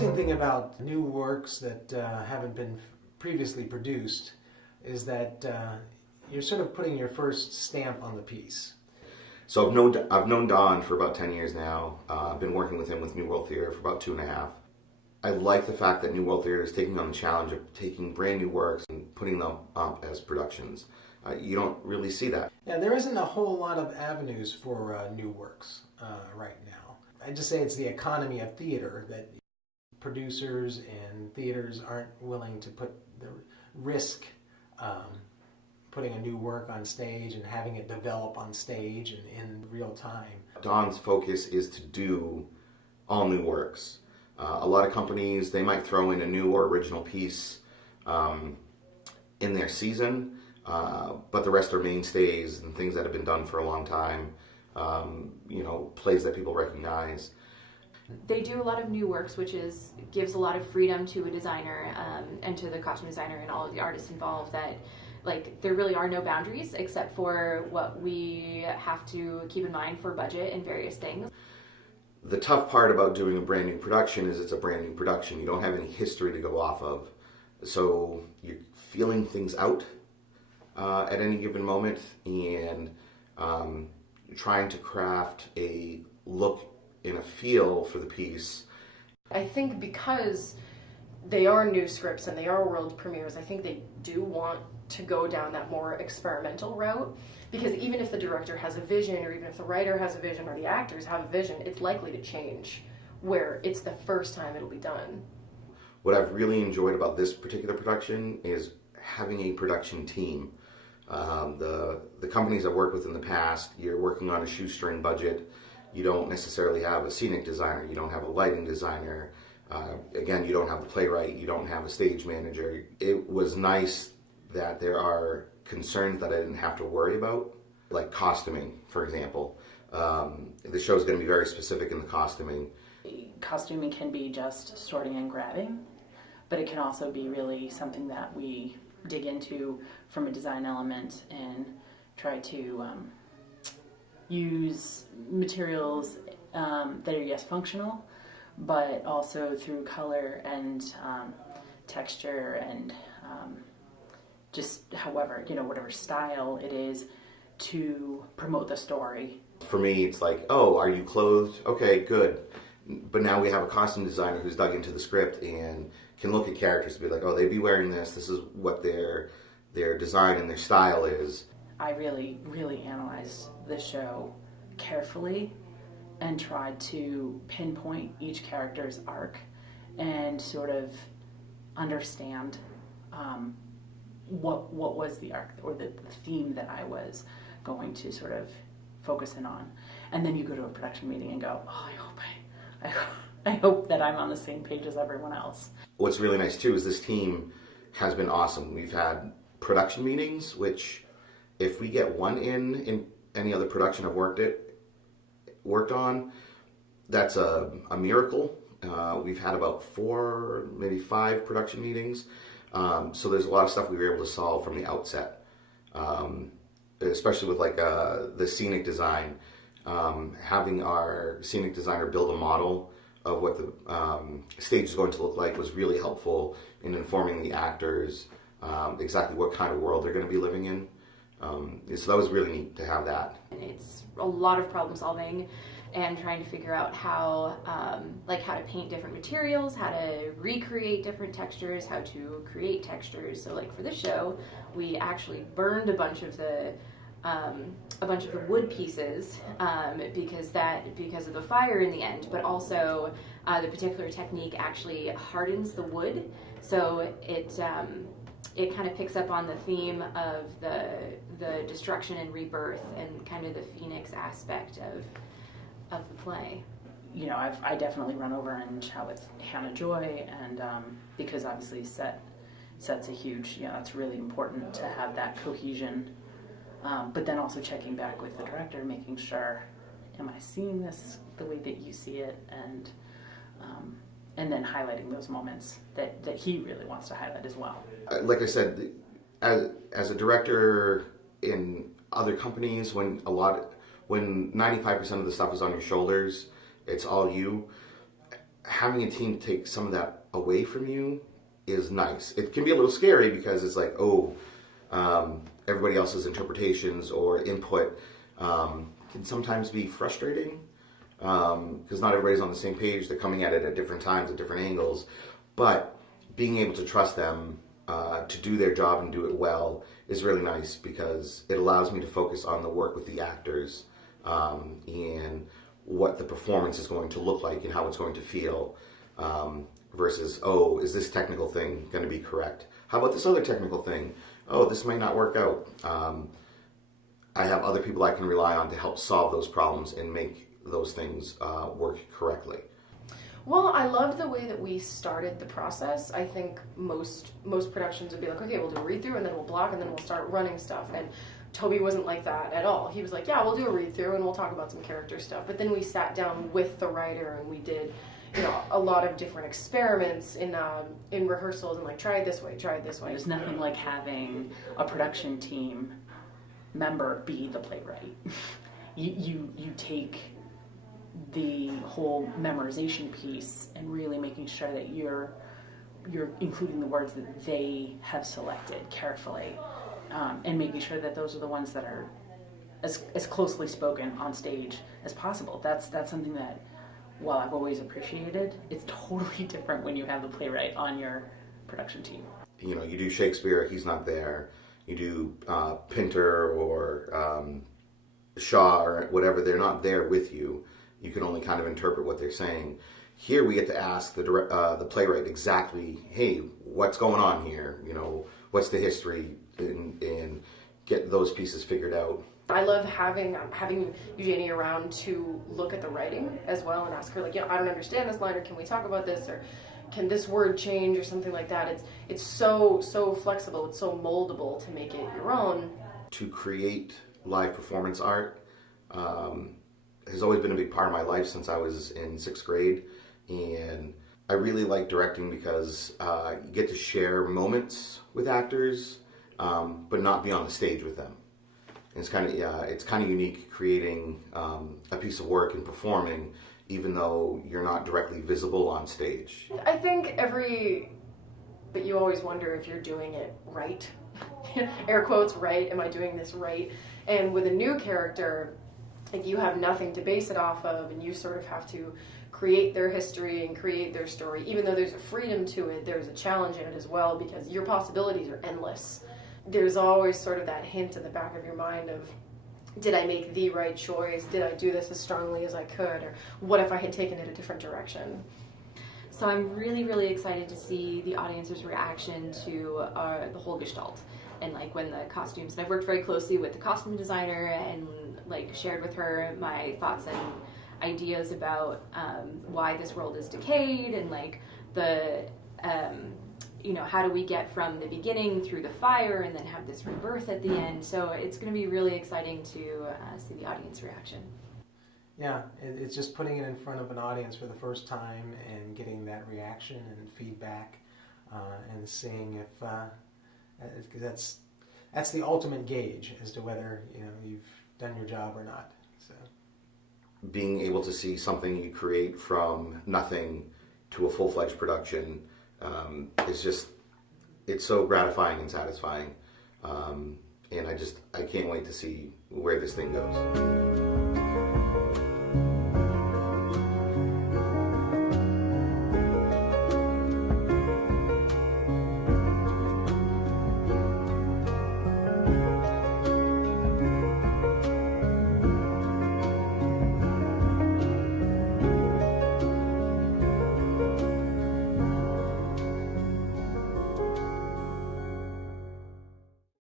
interesting thing about new works that haven't been previously produced is that you're sort of putting your first stamp on the piece. So I've known Don for about 10 years now. I've been working with him with New World Theater for about 2.5. I like the fact that New World Theater is taking on the challenge of taking brand new works and putting them up as productions. You don't really see that. Yeah, there isn't a whole lot of avenues for new works right now. I'd just say it's the economy of theater that producers and theaters aren't willing to put the risk putting a new work on stage and having it develop on stage and in real time. Don's focus is to do all new works. A lot of companies, they might throw in a new or original piece in their season, but the rest are mainstays and things that have been done for a long time, plays that people recognize. They do a lot of new works, which gives a lot of freedom to a designer and to the costume designer and all of the artists involved, that there really are no boundaries except for what we have to keep in mind for budget and various things. The tough part about doing a brand new production is it's a brand new production. You don't have any history to go off of. So you're feeling things out at any given moment and trying to craft a look and a feel for the piece. I think because they are new scripts and they are world premieres, I think they do want to go down that more experimental route, because even if the director has a vision, or even if the writer has a vision, or the actors have a vision, it's likely to change where it's the first time it'll be done. What I've really enjoyed about this particular production is having a production team. The companies I've worked with in the past, you're working on a shoestring budget. You don't necessarily have a scenic designer, you don't have a lighting designer, again, you don't have the playwright, you don't have a stage manager. It was nice that there are concerns that I didn't have to worry about, like costuming, for example. The show's going to be very specific in the costuming. Costuming can be just sorting and grabbing, but it can also be really something that we dig into from a design element and try to use materials that are, yes, functional, but also through color and texture and just however, whatever style it is to promote the story. For me, it's like, oh, are you clothed? Okay, good. But now we have a costume designer who's dug into the script and can look at characters and be like, oh, they'd be wearing this. This is what their design and their style is. I really, really analyzed the show carefully and tried to pinpoint each character's arc and sort of understand what was the arc or the theme that I was going to sort of focus in on. And then you go to a production meeting and go, oh, I hope that I'm on the same page as everyone else. What's really nice too is this team has been awesome. We've had production meetings, which if we get one in any other production I've worked on, that's a miracle. We've had about 4, maybe 5 production meetings. So there's a lot of stuff we were able to solve from the outset, especially with the scenic design. Having our scenic designer build a model of what the stage is going to look like was really helpful in informing the actors exactly what kind of world they're going to be living in. So that was really neat to have that. It's a lot of problem solving and trying to figure out how to paint different materials, how to recreate different textures, how to create textures. So for this show, we actually burned a bunch of the wood pieces because of the fire in the end, but also the particular technique actually hardens the wood, so it kind of picks up on the theme of the destruction and rebirth and kind of the phoenix aspect of the play. I definitely run over and chat with Hannah Joy, and because obviously set's a huge, it's really important to have that cohesion. But then also checking back with the director, making sure, am I seeing this the way that you see it, and then highlighting those moments that he really wants to highlight as well. Like I said, as a director in other companies, when 95% of the stuff is on your shoulders, it's all you. having a team take some of that away from you is nice. It can be a little scary because it's like, everybody else's interpretations or input can sometimes be frustrating because not everybody's on the same page. They're coming at it at different times, at different angles. But being able to trust them to do their job and do it well is really nice because it allows me to focus on the work with the actors and what the performance is going to look like and how it's going to feel versus, is this technical thing going to be correct? How about this other technical thing? This might not work out. I have other people I can rely on to help solve those problems and make those things work correctly. Well, I loved the way that we started the process. I think most productions would be like, okay, we'll do a read-through and then we'll block and then we'll start running stuff. And Toby wasn't like that at all. He was like, yeah, we'll do a read-through and we'll talk about some character stuff. But then we sat down with the writer and we did, a lot of different experiments in rehearsals and like, try it this way. There's nothing like having a production team member be the playwright. You take the whole memorization piece and really making sure that you're including the words that they have selected carefully, and making sure that those are the ones that are as closely spoken on stage as possible. That's something that, while I've always appreciated, it's totally different when you have the playwright on your production team. You do Shakespeare, he's not there. You do Pinter or Shaw or whatever, they're not there with you. You can only kind of interpret what they're saying. Here we get to ask the playwright exactly, hey, what's going on here? What's the history, and get those pieces figured out. I love having Eugenie around to look at the writing as well and ask her, like, I don't understand this line, or can we talk about this, or can this word change, or something like that. It's so flexible, it's so moldable to make it your own. To create live performance art has always been a big part of my life since I was in 6th grade, and I really like directing because you get to share moments with actors, but not be on the stage with them. And it's kind of unique creating a piece of work and performing, even though you're not directly visible on stage. I think but you always wonder if you're doing it right. Air quotes, right? Am I doing this right? And with a new character, if you have nothing to base it off of, and you sort of have to create their history and create their story, even though there's a freedom to it, there's a challenge in it as well, because your possibilities are endless. There's always sort of that hint in the back of your mind of, did I make the right choice? Did I do this as strongly as I could? Or what if I had taken it a different direction? So I'm really, really excited to see the audience's reaction to the whole gestalt. And like when the costumes, and I've worked very closely with the costume designer and like shared with her my thoughts and ideas about why this world is decayed, and like the how do we get from the beginning through the fire and then have this rebirth at the end. So it's going to be really exciting to see the audience reaction. Yeah, it's just putting it in front of an audience for the first time and getting that reaction and feedback, and seeing if that's the ultimate gauge as to whether you've done your job or not. So being able to see something you create from nothing to a full-fledged production it's so gratifying and satisfying, and I can't wait to see where this thing goes.